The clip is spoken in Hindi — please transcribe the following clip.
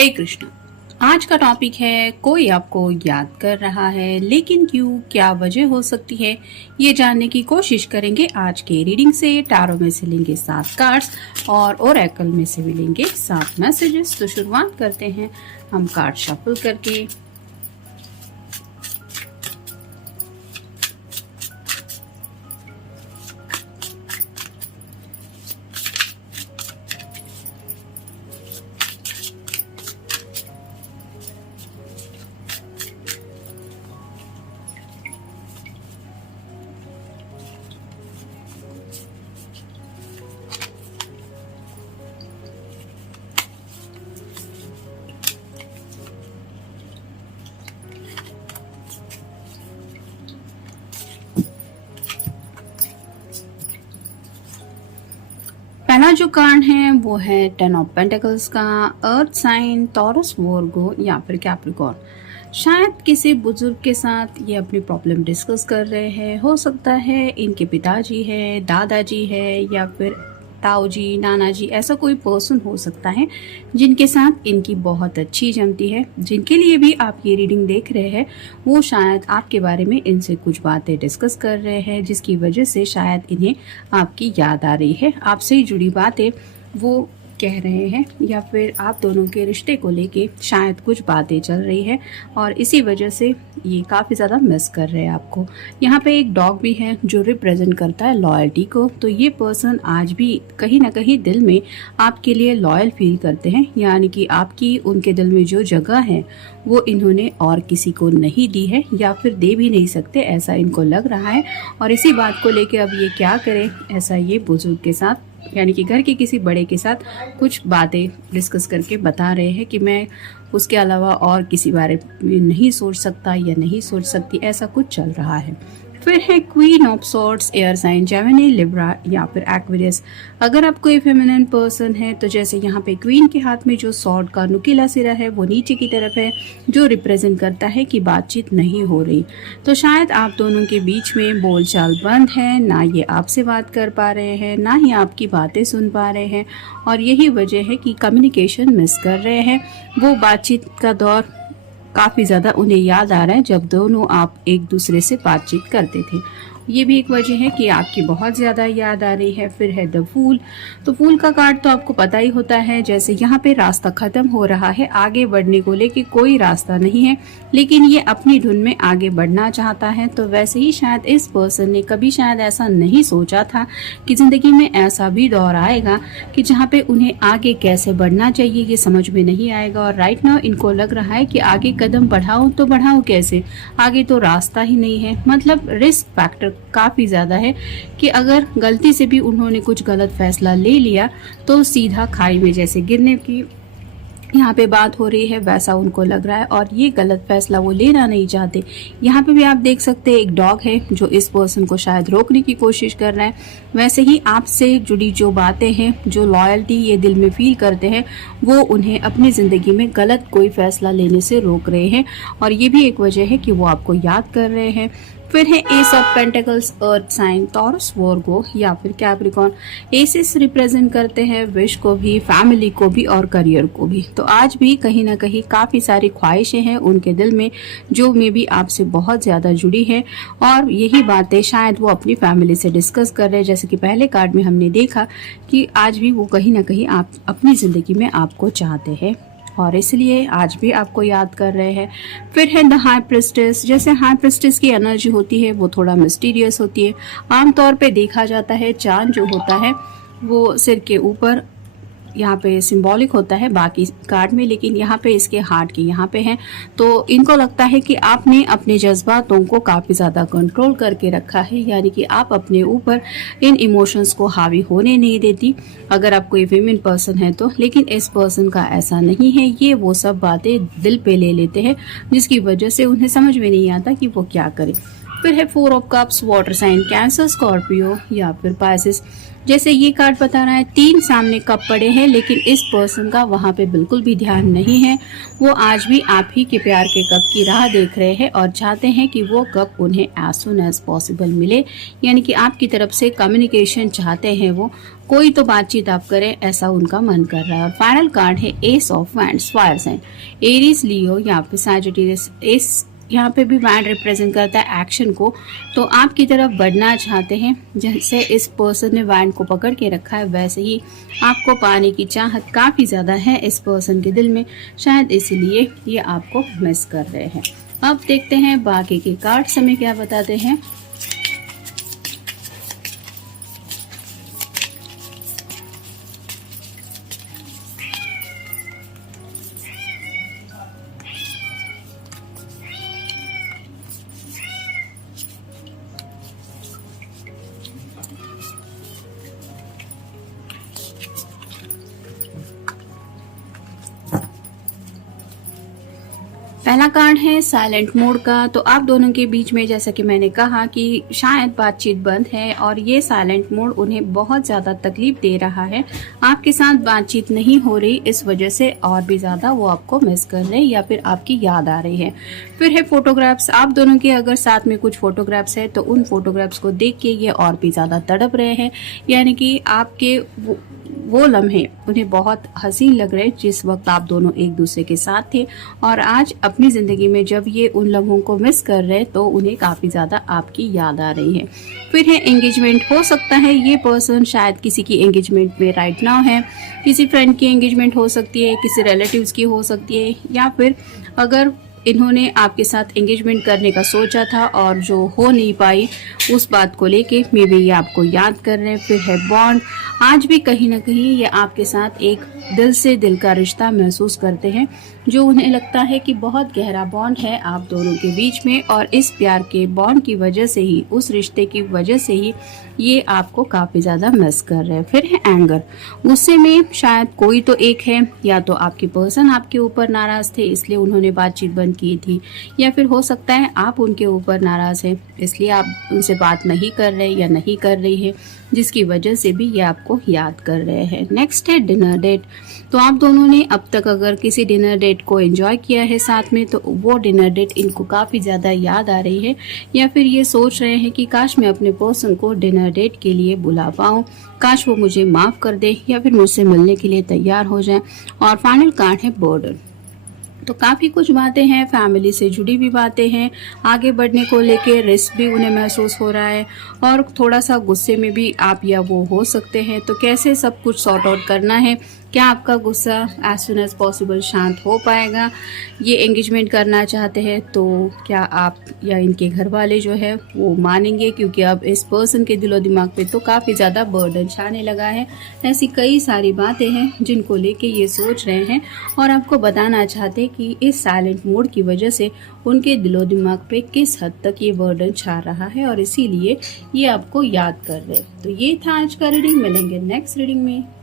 हरे कृष्ण। आज का टॉपिक है कोई आपको याद कर रहा है लेकिन क्यों, क्या वजह हो सकती है, ये जानने की कोशिश करेंगे आज के रीडिंग से। टारो में से लेंगे 7 कार्ड्स और ओरेकल में से भी लेंगे 7 मैसेजेस। तो शुरुआत करते हैं हम कार्ड शफल करके। पहला जो कार्ड है वो है 10 ऑफ पेंटिकल्स का। अर्थ साइन, टॉरस, वर्गो या फिर कैप्रिकॉर्न। शायद किसी बुजुर्ग के साथ ये अपनी प्रॉब्लम डिस्कस कर रहे हैं। हो सकता है इनके पिताजी है, दादाजी है या फिर ताऊ जी, नाना जी, ऐसा कोई पर्सन हो सकता है जिनके साथ इनकी बहुत अच्छी जमती है। जिनके लिए भी आप ये रीडिंग देख रहे हैं वो शायद आपके बारे में इनसे कुछ बातें डिस्कस कर रहे हैं, जिसकी वजह से शायद इन्हें आपकी याद आ रही है। आपसे ही जुड़ी बातें वो कह रहे हैं या फिर आप दोनों के रिश्ते को लेके शायद कुछ बातें चल रही है और इसी वजह से ये काफ़ी ज़्यादा मिस कर रहे हैं आपको। यहाँ पे एक डॉग भी है जो रिप्रेजेंट करता है लॉयल्टी को। तो ये पर्सन आज भी कहीं ना कहीं दिल में आपके लिए लॉयल फील करते हैं, यानी कि आपकी उनके दिल में जो जगह है वो इन्होंने और किसी को नहीं दी है या फिर दे भी नहीं सकते, ऐसा इनको लग रहा है। और इसी बात को लेके अब ये क्या करें, ऐसा ये बुजुर्ग के साथ यानी कि घर के किसी बड़े के साथ कुछ बातें डिस्कस करके बता रहे हैं कि मैं उसके अलावा और किसी बारे में नहीं सोच सकता या नहीं सोच सकती, ऐसा कुछ चल रहा है। फिर है Queen of Swords, air sign Gemini, Libra या फिर एक्वेरियस। अगर आप कोई फेमिनिन पर्सन है तो जैसे यहाँ पे क्वीन के हाथ में जो सॉर्ड का नुकीला सिरा है वो नीचे की तरफ है, जो रिप्रेजेंट करता है कि बातचीत नहीं हो रही। तो शायद आप दोनों के बीच में बोलचाल बंद है, ना ये आपसे बात कर पा रहे हैं, ना ही आपकी बातें सुन पा रहे हैं और यही वजह है कि कम्युनिकेशन मिस कर रहे हैं। वो बातचीत का दौर काफ़ी ज़्यादा उन्हें याद आ रहा है जब दोनों आप एक दूसरे से बातचीत करते थे। ये भी एक वजह है कि आपकी बहुत ज़्यादा याद आ रही है। फिर है द फूल। तो फूल का कार्ड तो आपको पता ही होता है, जैसे यहाँ पे रास्ता ख़त्म हो रहा है, आगे बढ़ने को लेके कोई रास्ता नहीं है, लेकिन ये अपनी धुन में आगे बढ़ना चाहता है। तो वैसे ही शायद इस पर्सन ने कभी शायद ऐसा नहीं सोचा था कि ज़िंदगी में ऐसा भी दौर आएगा कि जहाँ पे उन्हें आगे कैसे बढ़ना चाहिए ये समझ में नहीं आएगा। और राइट नाउ इनको लग रहा है कि आगे कदम बढ़ाऊं तो बढ़ाऊं कैसे, आगे तो रास्ता ही नहीं है। मतलब रिस्क फैक्टर काफ़ी ज़्यादा है कि अगर गलती से भी उन्होंने कुछ गलत फैसला ले लिया तो सीधा खाई में जैसे गिरने की यहाँ पे बात हो रही है, वैसा उनको लग रहा है और ये गलत फैसला वो लेना नहीं चाहते। यहाँ पे भी आप देख सकते हैं एक डॉग है जो इस पर्सन को शायद रोकने की कोशिश कर रहा है। वैसे ही आपसे जुड़ी जो बातें हैं, जो लॉयल्टी ये दिल में फील करते हैं, वो उन्हें अपनी ज़िंदगी में गलत कोई फैसला लेने से रोक रहे हैं और ये भी एक वजह है कि वो आपको याद कर रहे हैं। फिर है ace of pentacles, earth sign, Taurus, Virgo या फिर कैप्रिकॉर्न। एसेस रिप्रेजेंट करते हैं विश को भी, फैमिली को भी और करियर को भी। तो आज भी कहीं ना कहीं काफ़ी सारी ख्वाहिशें हैं उनके दिल में जो मे भी आपसे बहुत ज़्यादा जुड़ी है और यही बातें शायद वो अपनी फैमिली से डिस्कस कर रहे हैं। जैसे कि पहले कार्ड में हमने देखा कि आज भी वो कहीं ना कहीं आप अपनी ज़िंदगी में आपको चाहते हैं और इसलिए आज भी आपको याद कर रहे हैं। फिर है द हाई प्रिस्टेस। जैसे हाई प्रिस्टेस की एनर्जी होती है वो थोड़ा मिस्टीरियस होती है। आमतौर पे देखा जाता है चांद जो होता है वो सिर के ऊपर यहाँ पे सिंबॉलिक होता है बाकी कार्ड में, लेकिन यहाँ पे इसके हार्ट के यहाँ पे है। तो इनको लगता है कि आपने अपने जज्बातों को काफ़ी ज़्यादा कंट्रोल करके रखा है, यानी कि आप अपने ऊपर इन इमोशंस को हावी होने नहीं देती अगर आप कोई फीमेल पर्सन है तो। लेकिन इस पर्सन का ऐसा नहीं है, ये वो सब बातें दिल पे ले लेते हैं जिसकी वजह से उन्हें समझ में नहीं आता कि वो क्या करें। फिर है 4 of cups, water sign, Cancer, Scorpio या फिर पाइसेस। जैसे ये कार्ड बता रहा है 3 सामने कप पड़े हैं, लेकिन इस पर्सन का वहां पे बिल्कुल भी ध्यान नहीं है। वो आज भी आप ही के प्यार के कप की राह देख रहे हैं और चाहते हैं कि वो कप उन्हें एज सुन एज पॉसिबल मिले, यानी कि आपकी तरफ से कम्युनिकेशन चाहते हैं। वो कोई तो बातचीत आप करें, ऐसा उनका मन कर रहा है। और फाइनल कार्ड है ace of wands, fire sign, Aries, Leo या फिर सैजिटेरियस। एस यहाँ पे भी वैंड रिप्रेजेंट करता है एक्शन को, तो आपकी तरफ बढ़ना चाहते हैं। जैसे इस पर्सन ने वैंड को पकड़ के रखा है, वैसे ही आपको पाने की चाहत काफी ज्यादा है इस पर्सन के दिल में, शायद इसीलिए ये आपको मिस कर रहे हैं। अब देखते हैं बाकी के कार्ड्स हमें क्या बताते हैं। पहला कार्ड है साइलेंट मोड का। तो आप दोनों के बीच में, जैसा कि मैंने कहा कि शायद बातचीत बंद है और ये साइलेंट मोड उन्हें बहुत ज्यादा तकलीफ दे रहा है। आपके साथ बातचीत नहीं हो रही, इस वजह से और भी ज्यादा वो आपको मिस कर रहे हैं या फिर आपकी याद आ रही है। फिर है फोटोग्राफ्स। आप दोनों के अगर साथ में कुछ फोटोग्राफ्स है तो उन फोटोग्राफ्स को देख के ये और भी ज्यादा तड़प रहे हैं, यानी कि आपके वो लम्हे उन्हें बहुत हसीन लग रहे जिस वक्त आप दोनों एक दूसरे के साथ थे, और आज अपनी जिंदगी में जब ये उन लम्हों को मिस कर रहे तो उन्हें काफी ज्यादा आपकी याद आ रही है। फिर है एंगेजमेंट। हो सकता है ये पर्सन शायद किसी की एंगेजमेंट में राइट नाउ है, किसी फ्रेंड की एंगेजमेंट हो सकती है, किसी रिलेटिव्स की हो सकती है, या फिर अगर इन्होंने आपके साथ एंगेजमेंट करने का सोचा था और जो हो नहीं पाई, उस बात को लेके मे बी ये आपको याद कर रहे हैं। फिर है बॉन्ड। आज भी कहीं ना कहीं ये आपके साथ एक दिल से दिल का रिश्ता महसूस करते हैं, जो उन्हें लगता है कि बहुत गहरा बॉन्ड है आप दोनों के बीच में, और इस प्यार के बॉन्ड की वजह से ही, उस रिश्ते की वजह से ही ये आपको काफी ज्यादा मिस कर रहे हैं। फिर है एंगर। गुस्से में शायद कोई तो एक है, या तो आपके पर्सन आपके ऊपर नाराज थे इसलिए उन्होंने बातचीत बंद की थी, या फिर हो सकता है आप उनके ऊपर नाराज हैं इसलिए आप उनसे बात नहीं कर रहे या नहीं कर रही है, जिसकी वजह से भी ये आपको याद कर रहे हैं। नेक्स्ट है डिनर डेट। तो आप दोनों ने अब तक अगर किसी डिनर डेट को एंजॉय किया है साथ में, तो वो डिनर डेट इनको काफी ज्यादा याद आ रही है, या फिर ये सोच रहे हैं कि काश मैं अपने पर्सन को डिनर डेट के लिए बुला पाऊं, काश वो मुझे माफ कर दे या फिर मुझसे मिलने के लिए तैयार हो जाए। और फाइनल कार्ड है बर्डन। तो काफी कुछ बातें हैं, फैमिली से जुड़ी भी बातें हैं, आगे बढ़ने को लेके रिस्क भी उन्हें महसूस हो रहा है, और थोड़ा सा गुस्से में भी आप या वो हो सकते हैं। तो कैसे सब कुछ सॉर्ट आउट करना है, क्या आपका गुस्सा एज सुन एज पॉसिबल शांत हो पाएगा, ये एंगेजमेंट करना चाहते हैं तो क्या आप या इनके घर वाले जो है वो मानेंगे, क्योंकि अब इस पर्सन के दिलो दिमाग पे तो काफ़ी ज़्यादा बर्डन छाने लगा है। ऐसी कई सारी बातें हैं जिनको लेके ये सोच रहे हैं और आपको बताना चाहते हैं कि इस साइलेंट मोड की वजह से उनके दिलो दिमाग पे किस हद तक ये बर्डन छा रहा है और इसीलिए ये आपको याद कर रहे हैं। तो ये था आज का रीडिंग, मिलेंगे नेक्स्ट रीडिंग में।